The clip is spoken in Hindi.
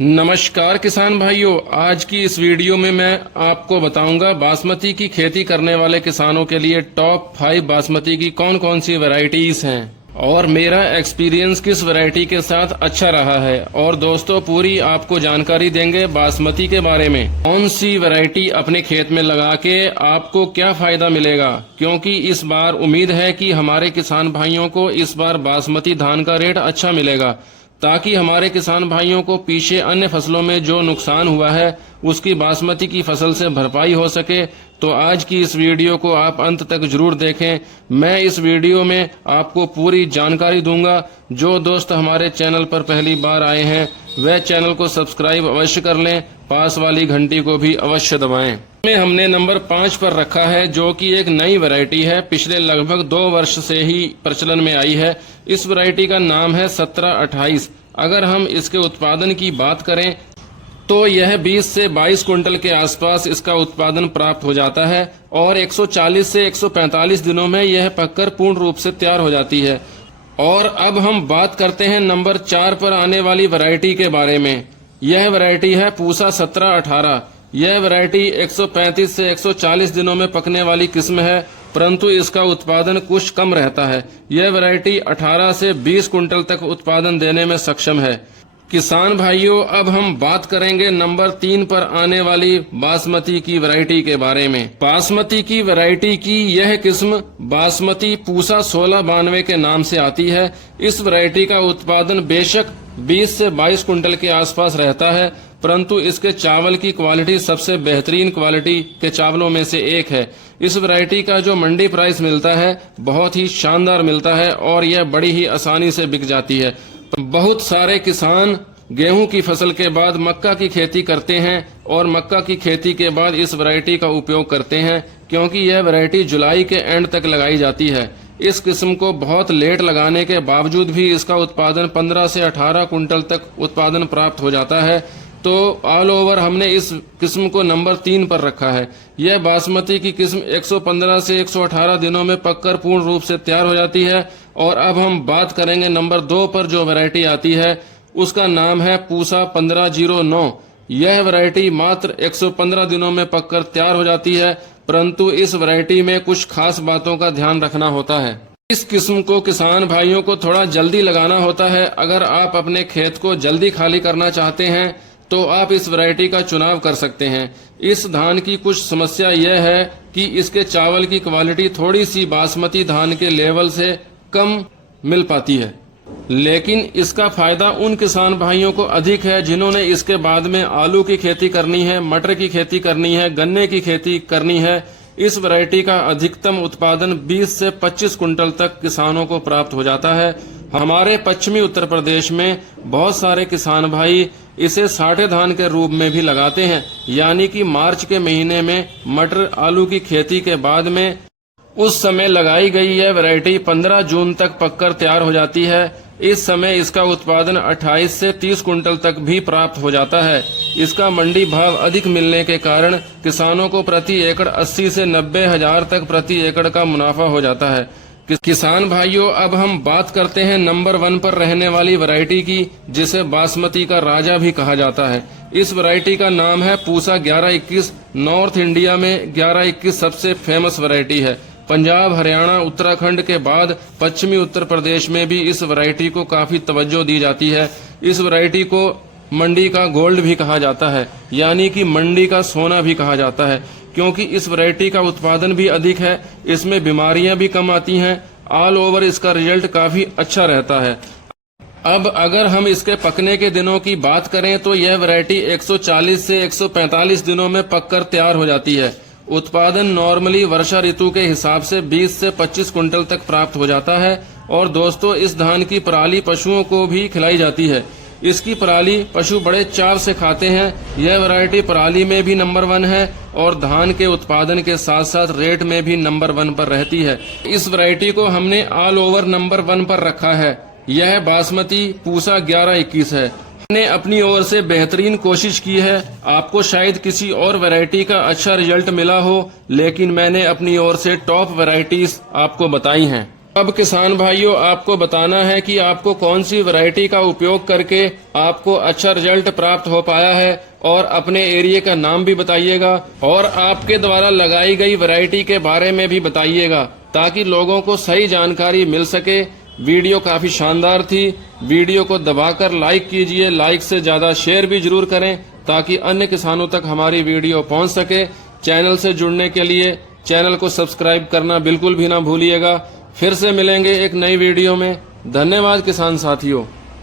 नमस्कार किसान भाइयों, आज की इस वीडियो में मैं आपको बताऊंगा बासमती की खेती करने वाले किसानों के लिए टॉप 5 बासमती की कौन कौन सी वैरायटीज हैं और मेरा एक्सपीरियंस किस वैरायटी के साथ अच्छा रहा है। और दोस्तों, पूरी आपको जानकारी देंगे बासमती के बारे में, कौन सी वैरायटी अपने खेत में लगा के आपको क्या फायदा मिलेगा, क्योंकि इस बार उम्मीद है कि हमारे किसान भाइयों को इस बार बासमती धान का रेट अच्छा मिलेगा, ताकि हमारे किसान भाइयों को पीछे अन्य फसलों में जो नुकसान हुआ है उसकी बासमती की फसल से भरपाई हो सके। तो आज की इस वीडियो को आप अंत तक जरूर देखें। मैं इस वीडियो में आपको पूरी जानकारी दूंगा। जो दोस्त हमारे चैनल पर पहली बार आए हैं वह चैनल को सब्सक्राइब अवश्य कर लें, पास वाली घंटी को भी अवश्य दबाएं। में हमने नंबर 5 पर रखा है, जो कि एक नई वैरायटी है, पिछले लगभग 2 वर्ष से ही प्रचलन में आई है। इस वैरायटी का नाम है 1728। अगर हम इसके उत्पादन की बात करें तो यह 20 से 22 कुंटल के आसपास इसका उत्पादन प्राप्त हो जाता है और 140 से 145 दिनों में यह पककर पूर्ण रूप से तैयार हो जाती है। और अब हम बात करते हैं नंबर 4 पर आने वाली वैरायटी के बारे में। यह वैरायटी है पूसा 1718। यह वैरायटी 135 से 140 दिनों में पकने वाली किस्म है, परंतु इसका उत्पादन कुछ कम रहता है। यह वैरायटी 18 से 20 कुंटल तक उत्पादन देने में सक्षम है। किसान भाइयों, अब हम बात करेंगे नंबर 3 पर आने वाली बासमती की वैरायटी के बारे में। बासमती की वैरायटी की यह किस्म बासमती पूसा 1692 के नाम से आती है। इस वैरायटी का उत्पादन बेशक 20 से 22 कुंटल के आसपास रहता है, परंतु इसके चावल की क्वालिटी सबसे बेहतरीन क्वालिटी के चावलों में से एक है। इस वैरायटी का जो मंडी प्राइस मिलता है बहुत ही शानदार मिलता है और यह बड़ी ही आसानी से बिक जाती है। बहुत सारे किसान गेहूं की फसल के बाद मक्का की खेती करते हैं और मक्का की खेती के बाद इस वैरायटी का उपयोग करते हैं, क्योंकि यह वैरायटी जुलाई के एंड तक लगाई जाती है। इस किस्म को बहुत लेट लगाने के बावजूद भी इसका उत्पादन 15 से 18 कुंटल तक उत्पादन प्राप्त हो जाता है। तो ऑल ओवर हमने इस किस्म को नंबर 3 पर रखा है। यह बासमती की किस्म 115 से 118 दिनों में पककर पूर्ण रूप से तैयार हो जाती है। और अब हम बात करेंगे नंबर 2 पर जो वैरायटी आती है, उसका नाम है पूसा 1509। यह वैरायटी मात्र 115 दिनों में पककर तैयार हो जाती है, परंतु इस वैरायटी में कुछ खास बातों का ध्यान रखना होता है। इस किस्म को किसान भाइयों को थोड़ा जल्दी लगाना होता है। अगर आप अपने खेत को जल्दी खाली करना चाहते हैं तो आप इस वैरायटी का चुनाव कर सकते हैं। इस धान की कुछ समस्या यह है कि इसके चावल की क्वालिटी थोड़ी सी बासमती धान के लेवल से कम मिल पाती है, लेकिन इसका फायदा उन किसान भाइयों को अधिक है जिन्होंने इसके बाद में आलू की खेती करनी है, मटर की खेती करनी है, गन्ने की खेती करनी है। इस वैरायटी का अधिकतम उत्पादन 20 से 25 कुंटल तक किसानों को प्राप्त हो जाता है। हमारे पश्चिमी उत्तर प्रदेश में बहुत सारे किसान भाई इसे साठे धान के रूप में भी लगाते हैं, यानी कि मार्च के महीने में मटर आलू की खेती के बाद में उस समय लगाई गई यह वैरायटी 15 जून तक पककर तैयार हो जाती है। इस समय इसका उत्पादन 28 से 30 कुंटल तक भी प्राप्त हो जाता है। इसका मंडी भाव अधिक मिलने के कारण किसानों को प्रति एकड़ 80 से 90 हजार तक प्रति एकड़ का मुनाफा हो जाता है। किसान भाइयों, अब हम बात करते हैं नंबर 1 पर रहने वाली वैरायटी की, जिसे बासमती का राजा भी कहा जाता है। इस वैरायटी का नाम है पूसा 1121। नॉर्थ इंडिया में 1121 सबसे फेमस वैरायटी है। पंजाब, हरियाणा, उत्तराखंड के बाद पश्चिमी उत्तर प्रदेश में भी इस वैरायटी को काफी तवज्जो दी जाती है। इस वैरायटी को मंडी का गोल्ड भी कहा जाता है, यानी कि मंडी का सोना भी कहा जाता है, क्योंकि इस वैरायटी का उत्पादन भी अधिक है, इसमें बीमारियां भी कम आती हैं। ऑल ओवर इसका रिजल्ट काफी अच्छा रहता है। अब अगर हम इसके पकने के दिनों की बात करें तो यह वैरायटी 140 से 145 दिनों में पककर तैयार हो जाती है। उत्पादन नॉर्मली वर्षा ऋतु के हिसाब से 20 से 25 कुंटल तक प्राप्त हो जाता है। और दोस्तों, इस धान की पराली पशुओं को भी खिलाई जाती है। इसकी पराली पशु बड़े चाव से खाते हैं। यह वैरायटी पराली में भी नंबर 1 है और धान के उत्पादन के साथ साथ रेट में भी नंबर 1 पर रहती है। इस वैरायटी को हमने ऑल ओवर नंबर 1 पर रखा है। यह बासमती पूसा 1121 है। हमने अपनी ओर से बेहतरीन कोशिश की है। आपको शायद किसी और वैरायटी का अच्छा रिजल्ट मिला हो, लेकिन मैंने अपनी ओर से टॉप वैरायटीज आपको बताई हैं। अब किसान भाइयों आपको बताना है कि आपको कौन सी वैरायटी का उपयोग करके आपको अच्छा रिजल्ट प्राप्त हो पाया है और अपने एरिया का नाम भी बताइएगा और आपके द्वारा लगाई गई वैरायटी के बारे में भी बताइएगा ताकि लोगों को सही जानकारी मिल सके। वीडियो काफी शानदार थी। वीडियो को दबाकर लाइक कीजिए, लाइक से ज्यादा शेयर भी जरूर करें ताकि अन्य किसानों तक हमारी वीडियो पहुंच सके। चैनल से जुड़ने के लिए चैनल को सब्सक्राइब करना बिल्कुल भी ना भूलिएगा। फिर से मिलेंगे एक नई वीडियो में। धन्यवाद किसान साथियों।